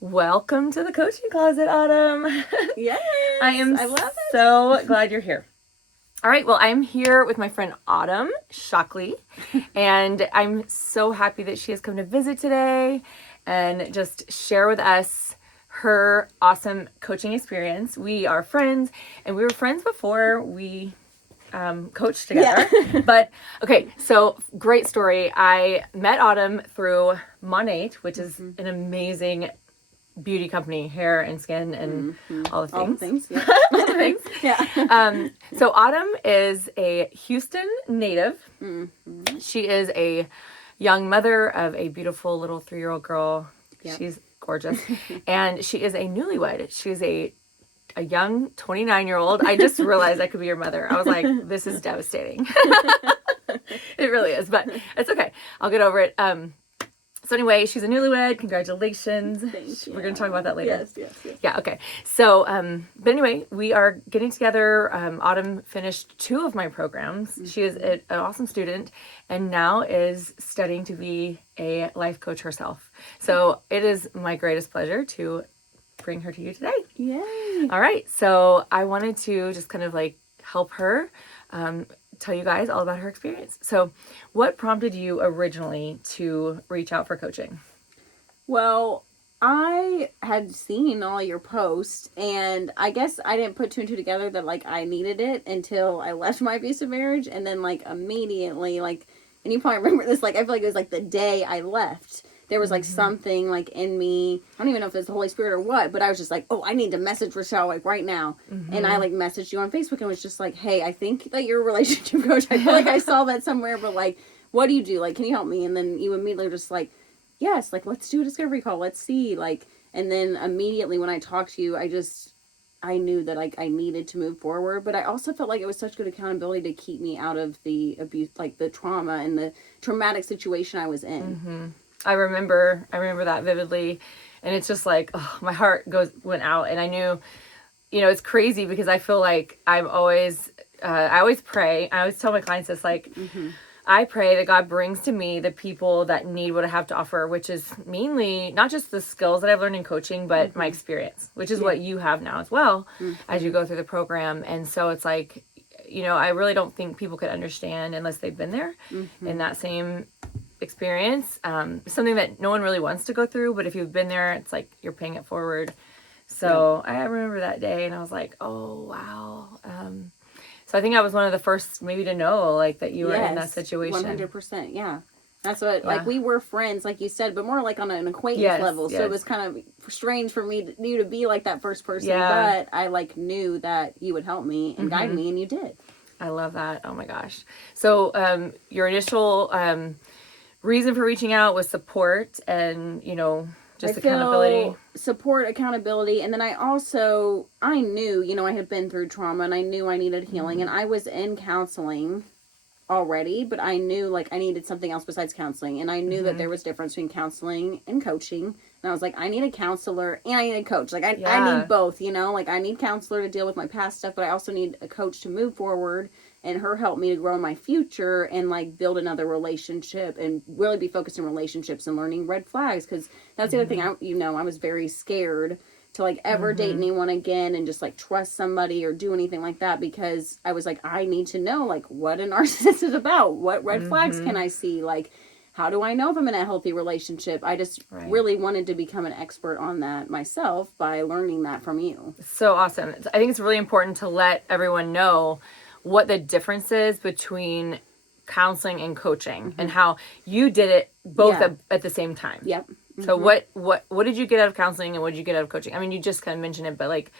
Welcome to the coaching closet, Autumn. Yes, I love it. so glad you're here. All right, well, I'm here with my friend Autumn Shockley, and I'm so happy that she has come to visit today and just share with us her awesome coaching experience. We are friends, and we were friends before we coached together. Yeah. But okay, so great story. I met Autumn through Monate, which is an amazing beauty company, hair and skin and all the things. All the things, yeah. All the things. Yeah. So Autumn is a Houston native. She is a young mother of a beautiful little 3-year-old girl. Yep. She's gorgeous. And she is a newlywed. She's a young 29-year-old. I just realized I could be your mother. I was like, this is devastating. It really is, but it's okay. I'll get over it. So anyway, she's a newlywed. Congratulations. Thank you. We're going to talk about that later. Yes. Yeah, okay. So, but anyway, we are getting together. Autumn finished 2 of my programs. She is an awesome student and now is studying to be a life coach herself. So it is my greatest pleasure to bring her to you today. Yay. All right. So I wanted to just kind of like help her tell you guys all about her experience. So what prompted you originally to reach out for coaching? Well, I had seen all your posts, and I guess I didn't put 2 and 2 together that, like, I needed it until I left my abusive marriage, and then, like, immediately, like, and you probably remember this, like, I feel like it was, like, the day I left. There was, like, something, like, in me. I don't even know if it's the Holy Spirit or what, but I was just like, oh, I need to message Rochelle, like, right now. And I, like, messaged you on Facebook and was just like, hey, I think that you're a relationship coach. I feel like I saw that somewhere, but, like, what do you do? Like, can you help me? And then you immediately were just like, yes, like, let's do a discovery call. Let's see. Like, and then immediately when I talked to you, I knew that, like, I needed to move forward, but I also felt like it was such good accountability to keep me out of the abuse, like, the trauma and the traumatic situation I was in. I remember that vividly, and it's just like, oh, my heart went out, and I knew, it's crazy because I feel like I always pray. I always tell my clients this, like, I pray that God brings to me the people that need what I have to offer, which is mainly not just the skills that I've learned in coaching, but my experience, which is what you have now as well as you go through the program. And so it's like, I really don't think people could understand unless they've been there in that same experience. Something that no one really wants to go through, but if you've been there, it's like you're paying it forward. So I remember that day and I was like, oh, wow. So I think I was one of the first maybe to know, like, that you were in that situation. 100%, yeah. That's what, like, we were friends, like you said, but more like on an acquaintance level. So it was kind of strange for you to be like that first person, but I, like, knew that you would help me and guide me, and you did. I love that. Oh my gosh. So your initial reason for reaching out was support and, just accountability. Support, accountability, and then I knew, I had been through trauma, and I knew I needed healing, and I was in counseling already, but I knew, like, I needed something else besides counseling, and I knew that there was a difference between counseling and coaching, and I was like, I need a counselor and I need a coach. Like, I need both, like, I need a counselor to deal with my past stuff, but I also need a coach to move forward, and her help me to grow in my future and, like, build another relationship and really be focused on relationships and learning red flags, because that's the other thing, I was very scared to, like, ever date anyone again and just, like, trust somebody or do anything like that, because I was like, I need to know, like, what a narcissist is about. What red flags can I see? Like, how do I know if I'm in a healthy relationship? I just really wanted to become an expert on that myself by learning that from you. So awesome. I think it's really important to let everyone know what the difference is between counseling and coaching and how you did it both at the same time. Yep. So what did you get out of counseling and what did you get out of coaching? I mean, you just kind of mentioned it, but, like,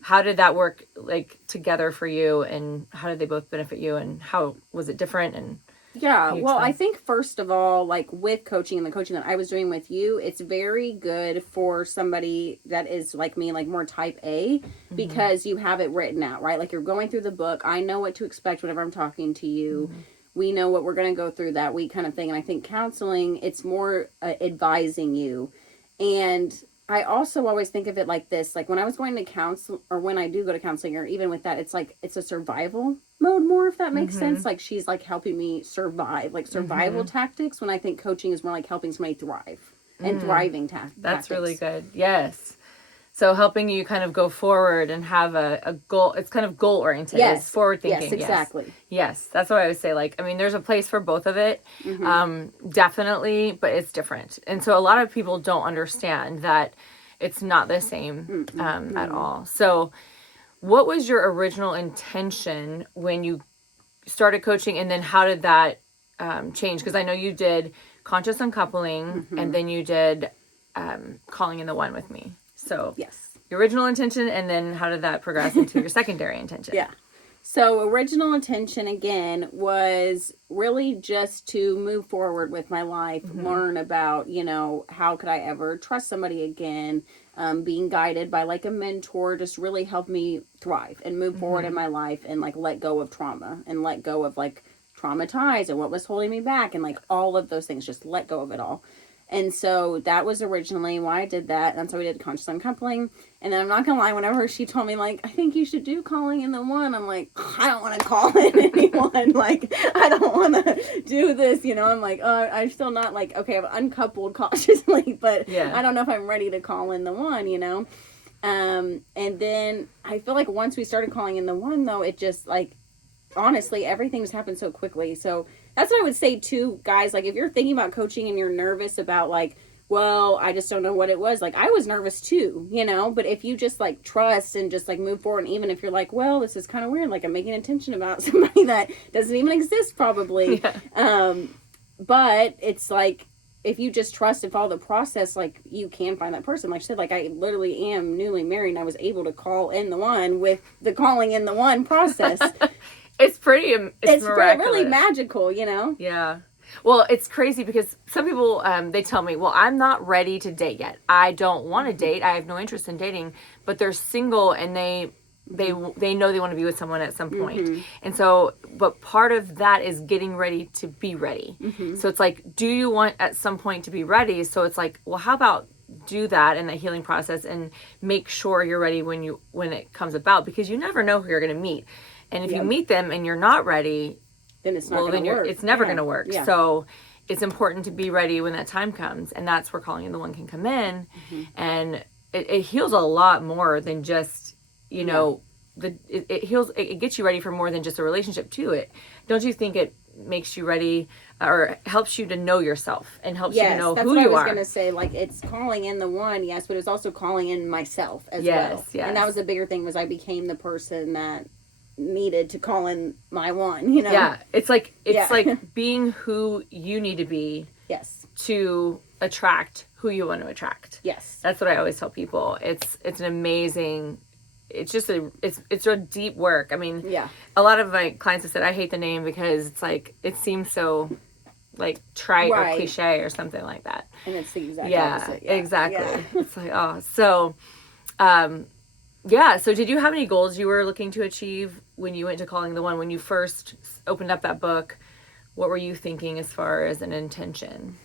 how did that work, like, together for you, and how did they both benefit you, and how was it different? And well, I think first of all, like, with coaching and the coaching that I was doing with you, it's very good for somebody that is like me, like, more type A, because you have it written out, right? Like, you're going through the book. I know what to expect whenever I'm talking to you. We know what we're going to go through that week, kind of thing. And I think counseling, it's more advising you. And I also always think of it like this, like, when I was going to counsel, or when I do go to counseling, or even with that, it's like, it's a survival mode more, if that makes sense. Like, she's, like, helping me survive, like, survival tactics, when I think coaching is more like helping somebody thrive. and thriving That's tactics. really good. Yes. So helping you kind of go forward and have a goal. It's kind of goal oriented. Yes. It's forward thinking. Yes, exactly. Yes. That's what I would say. Like, I mean, there's a place for both of it. Definitely, but it's different. And so a lot of people don't understand that it's not the same at all. So what was your original intention when you started coaching, and then how did that change? Because I know you did conscious uncoupling, and then you did calling in the one with me. So Yes. your original intention, and then how did that progress into your secondary intention? Yeah. So original intention again was really just to move forward with my life, learn about, how could I ever trust somebody again, being guided by like a mentor, just really helped me thrive and move forward in my life and like let go of trauma and let go of like traumatized and what was holding me back and like all of those things, just let go of it all. And so that was originally why I did that. That's why we did conscious uncoupling. And then I'm not going to lie, whenever she told me, like, I think you should do calling in the one, I'm like, I don't want to call in anyone. Like, I don't want to do this, I'm like, I'm still not like, okay, I've uncoupled cautiously, but I don't know if I'm ready to call in the one, And then I feel like once we started calling in the one, though, it just like, honestly, everything's happened so quickly. So that's what I would say to guys. Like, if you're thinking about coaching and you're nervous about like, well, I just don't know what it was. Like, I was nervous too, but if you just like trust and just like move forward, and even if you're like, well, this is kind of weird, like I'm making attention about somebody that doesn't even exist probably. But it's like, if you just trust and follow the process, like you can find that person. Like I said, like I literally am newly married and I was able to call in the one with the calling in the one process. It's pretty, it's miraculous. Really magical, Yeah. Well, it's crazy because some people, they tell me, well, I'm not ready to date yet. I don't want to date. I have no interest in dating, but they're single and they know they want to be with someone at some point. And so, but part of that is getting ready to be ready. So it's like, do you want at some point to be ready? So it's like, well, how about do that in the healing process and make sure you're ready when it comes about, because you never know who you're going to meet. And if you meet them and you're not ready, then it's not going to work. It's never going to work. Yeah. So it's important to be ready when that time comes. And that's where calling in the one can come in. And it heals a lot more than just, it heals, it gets you ready for more than just a relationship too. Don't you think it makes you ready or helps you to know yourself and helps you to know who you are? That's what I was going to say. Like, it's calling in the one, yes, but it's also calling in myself as well. Yes. And that was the bigger thing, was I became the person that needed to call in my one, Yeah, it's like like being who you need to be. Yes. To attract who you want to attract. Yes. That's what I always tell people. It's an amazing. It's just it's a deep work. I mean, a lot of my clients have said I hate the name because it's like it seems so like trite or cliche or something like that. And it's the exact opposite. Yeah, exactly. Yeah. It's like, oh, so yeah. So did you have any goals you were looking to achieve when you went to calling the one, when you first opened up that book? What were you thinking as far as an intention?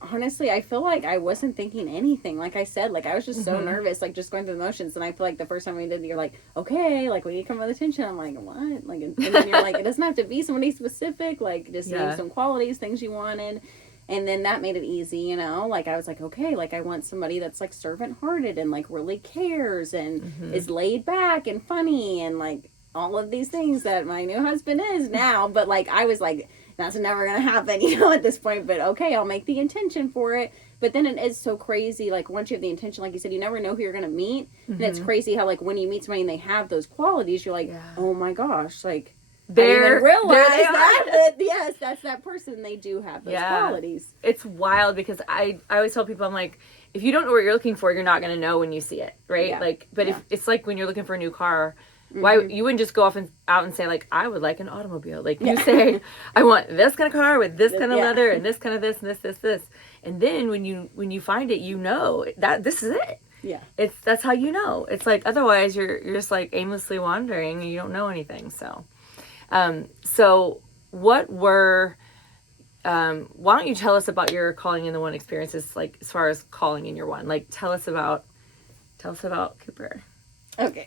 Honestly, I feel like I wasn't thinking anything. Like I said, like I was just so nervous, like just going through the motions. And I feel like the first time we did, you're like, okay, like we need to come with attention. I'm like, what? Like, and then you're like, it doesn't have to be somebody specific. Like, just name some qualities, things you wanted. And then that made it easy, like I was like, okay, like I want somebody that's like servant hearted and like really cares and is laid back and funny and like all of these things that my new husband is now. But like, I was like, that's never going to happen, at this point, but okay, I'll make the intention for it. But then it is so crazy. Like once you have the intention, like you said, you never know who you're going to meet. And it's crazy how like when you meet somebody and they have those qualities, you're like, oh my gosh, like, I didn't realize that. But yes, that's that person. They do have those qualities. It's wild because I always tell people, I'm like, if you don't know what you're looking for, you're not going to know when you see it, right? Yeah. Like, but if it's like when you're looking for a new car, why you wouldn't just go off and out and say like, I would like an automobile. Like you say, I want this kind of car with this kind of leather and this kind of this and this, and then when you find it, that this is it. Yeah, that's how you know. It's like otherwise you're just like aimlessly wandering and you don't know anything. So. So what were, why don't you tell us about your calling in the one experiences, like as far as calling in your one, like tell us about Cooper. Okay.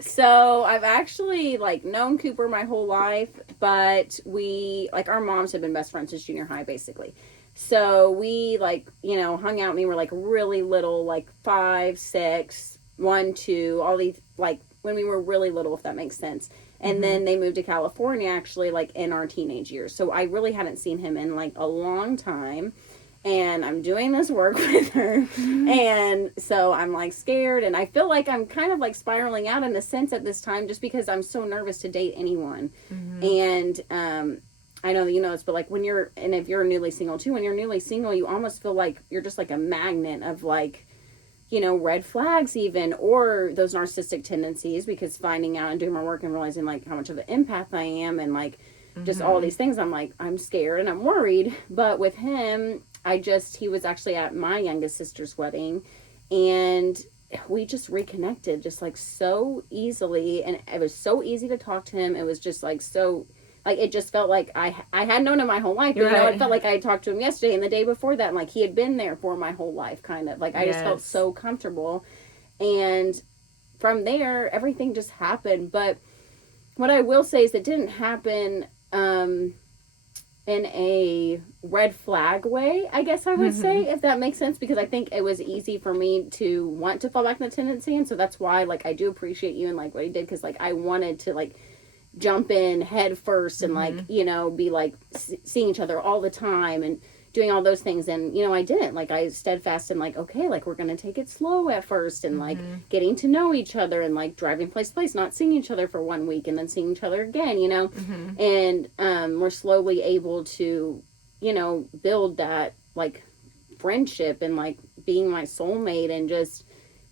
So I've actually like known Cooper my whole life, but our moms have been best friends since junior high basically. So we like, hung out when we were like really little, like 5, 6, 1, 2, all these, like when we were really little, if that makes sense. And then they moved to California actually like in our teenage years. So I really hadn't seen him in like a long time. And I'm doing this work with her. And so I'm like scared. And I feel like I'm kind of like spiraling out in a sense at this time just because I'm so nervous to date anyone. And, I know that you know this, but like if you're newly single too, when you're newly single, you almost feel like you're just like a magnet of like, red flags even, or those narcissistic tendencies, because finding out and doing my work and realizing like how much of an empath I am and like just all these things, I'm like, I'm scared and I'm worried. But with him, he was actually at my youngest sister's wedding and we just reconnected just like so easily. And it was so easy to talk to him. It was just like so, like it just felt like I had known him my whole life. But, it felt like I had talked to him yesterday and the day before that. And like he had been there for my whole life, kind of. Like I just felt so comfortable. And from there, everything just happened. But what I will say is it didn't happen in a red flag way, I guess I would say, if that makes sense, because I think it was easy for me to want to fall back in the tendency. And so that's why like I do appreciate you and like what he did, because like I wanted to like jump in head first and like be like seeing each other all the time and doing all those things. And I didn't, like I steadfast and like, okay, like we're gonna take it slow at first and like getting to know each other and like driving place to place, not seeing each other for 1 week and then seeing each other again, and we're slowly able to build that like friendship and like being my soulmate and just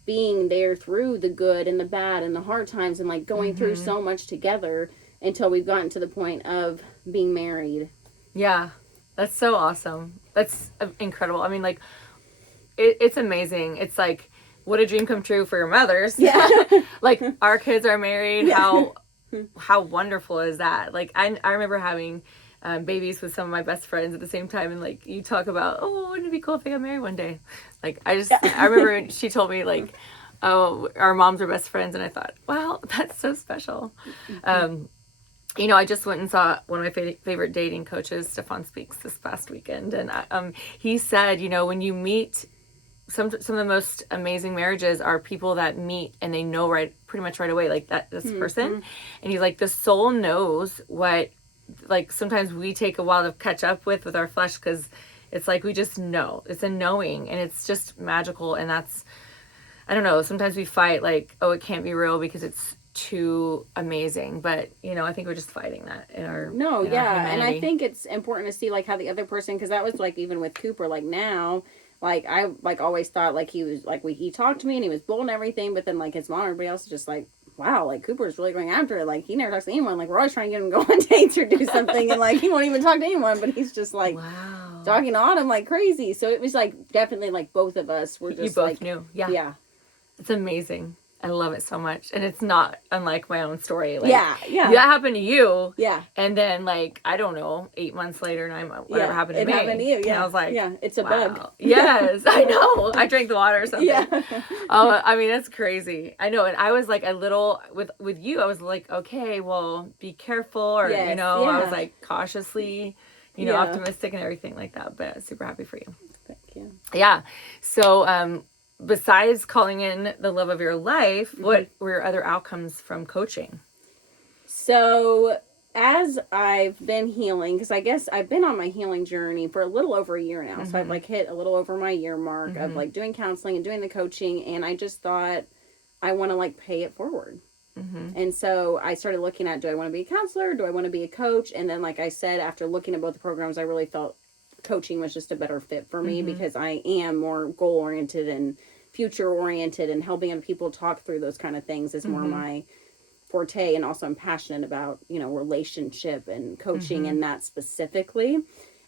being there through the good and the bad and the hard times and like going through so much together until we've gotten to the point of being married. Yeah, that's so awesome. That's incredible. I mean, like, it's amazing. It's like, what a dream come true for your mothers. Yeah. Like, our kids are married. How wonderful is that? Like, I remember having babies with some of my best friends at the same time, and like you talk about, oh, wouldn't it be cool if they got married one day? Like I remember she told me like, oh, our moms are best friends, and I thought, wow, that's so special. I just went and saw one of my favorite dating coaches, Stefan Speaks, this past weekend, and he said, when you meet some of the most amazing marriages are people that meet and they know pretty much right away, like this person, and he's like, the soul knows what. Like sometimes we take a while to catch up with our flesh, because it's like we just know, it's a knowing, and it's just magical. And that's, I don't know, sometimes we fight like, oh, it can't be real because it's too amazing, but I think we're just fighting that in our our humanity. And I think it's important to see like how the other person, because that was like even with Cooper, like now, like I like always thought like he was like he talked to me and he was bold and everything, but then like his mom and everybody else is just like, wow, like Cooper's really going after it. Like he never talks to anyone. Like we're always trying to get him to go on dates or do something, and like he won't even talk to anyone. But he's just like talking to Autumn like crazy. So it was like definitely like both of us were just you both like knew, yeah. It's amazing. I love it so much, and it's not unlike my own story. Like, that happened to you, and then like I don't know, 8 months later, 9 months, whatever happened to me. It happened to you, And I was like, it's a bug. Yes, I know. I drank the water or something. Oh, I mean that's crazy. I know, and I was like a little with you. I was like, okay, well, be careful, or I was like cautiously, optimistic and everything like that. But super happy for you. Thank you. Yeah. So, besides calling in the love of your life, what were your other outcomes from coaching? So as I've been healing, because I guess I've been on my healing journey for a little over a year now. So I've like hit a little over my year mark of like doing counseling and doing the coaching. And I just thought I want to like pay it forward. And so I started looking at, do I want to be a counselor? Do I want to be a coach? And then, like I said, after looking at both the programs, I really felt coaching was just a better fit for me because I am more goal oriented and future oriented, and helping other people talk through those kind of things is more my forte. And also I'm passionate about, relationship and coaching and that specifically.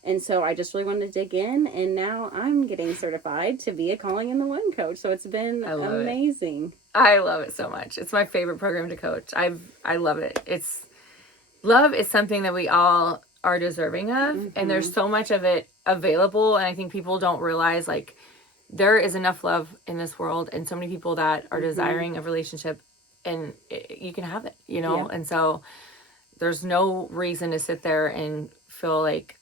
And so I just really wanted to dig in, and now I'm getting certified to be a Calling in the One coach. So it's been amazing. I love it so much. It's my favorite program to coach. I love it. Love is something that we all are deserving of, and there's so much of it available, and I think people don't realize like there is enough love in this world, and so many people that are desiring a relationship, and you can have it, and so there's no reason to sit there and feel like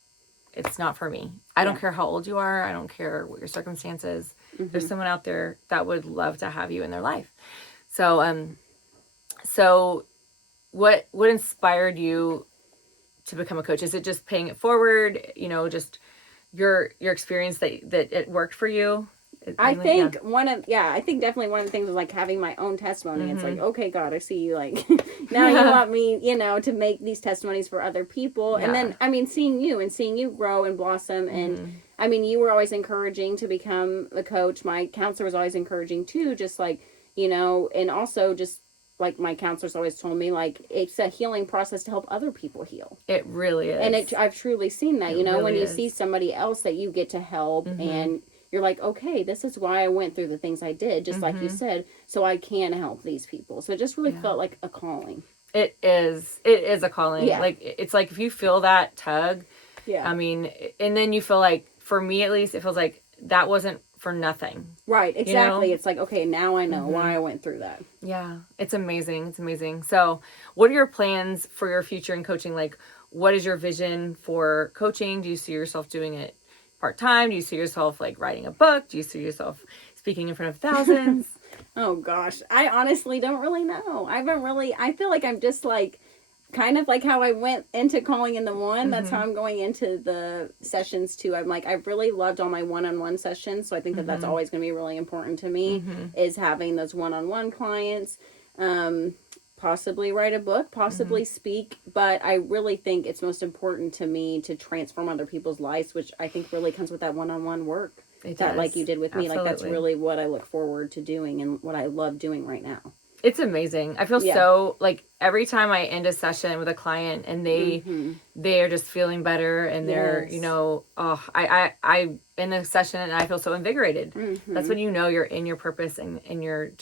it's not for me. I don't care how old you are. I don't care what your circumstances. There's someone out there that would love to have you in their life. So, so what inspired you to become a coach? Is it just paying it forward? Just your experience that it worked for you? I think I think definitely one of the things was like having my own testimony. It's like, okay, God, I see you, like, now you want me, to make these testimonies for other people. And then, I mean, seeing you grow and blossom. And I mean, you were always encouraging to become a coach. My counselor was always encouraging too, just like, and also just like my counselors always told me, like, it's a healing process to help other people heal. It really is. And I've truly seen that, really when you is. see somebody else that you get to help and you're like, okay, this is why I went through the things I did, just like you said, so I can help these people. So it just really felt like a calling. It is a calling. Yeah. Like, it's like if you feel that tug, Yeah. I mean, and then you feel like, for me at least, it feels like that wasn't for nothing. Right, exactly. It's like, okay, now I know why I went through that. Yeah, it's amazing. It's amazing. So, what are your plans for your future in coaching? Like, what is your vision for coaching? Do you see yourself doing it part-time? Do you see yourself, like, writing a book? Do you see yourself speaking in front of thousands? Oh, gosh. I honestly don't really know. I feel like I'm just, like, kind of like how I went into calling in the one. That's how I'm going into the sessions, too. I'm like, I've really loved all my one-on-one sessions, so I think that that's always going to be really important to me, is having those one-on-one clients. Possibly write a book, possibly speak, but I really think it's most important to me to transform other people's lives, which I think really comes with that one-on-one work like you did with me. Like, that's really what I look forward to doing and what I love doing right now. It's amazing. I feel so, like, every time I end a session with a client and they are just feeling better and they're, I in the session and I feel so invigorated. That's when you're in your purpose and you're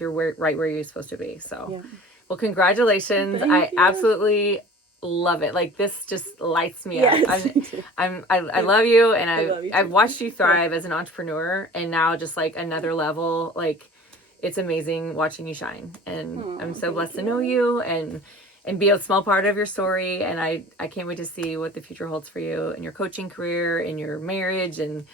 right where you're supposed to be. So, well, congratulations. Thank you. Absolutely love it. Like, this just lights me up. Yes. I love you, and love you too. I've watched you thrive as an entrepreneur, and now just like another level. Like, it's amazing watching you shine, and I'm so blessed to know you and be a small part of your story. And I can't wait to see what the future holds for you in your coaching career, in your marriage, and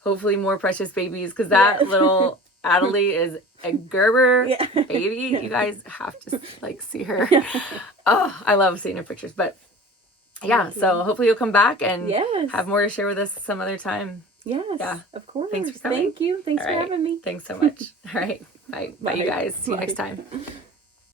hopefully more precious babies, because that little Adelie is a Gerber baby. You guys have to, like, see her. Oh, I love seeing her pictures. But yeah, so hopefully you'll come back and have more to share with us some other time. Yes, yeah, of course. Thanks for coming. Thank you. Thanks for having me. Thanks so much. All right, bye, you guys. See you next time.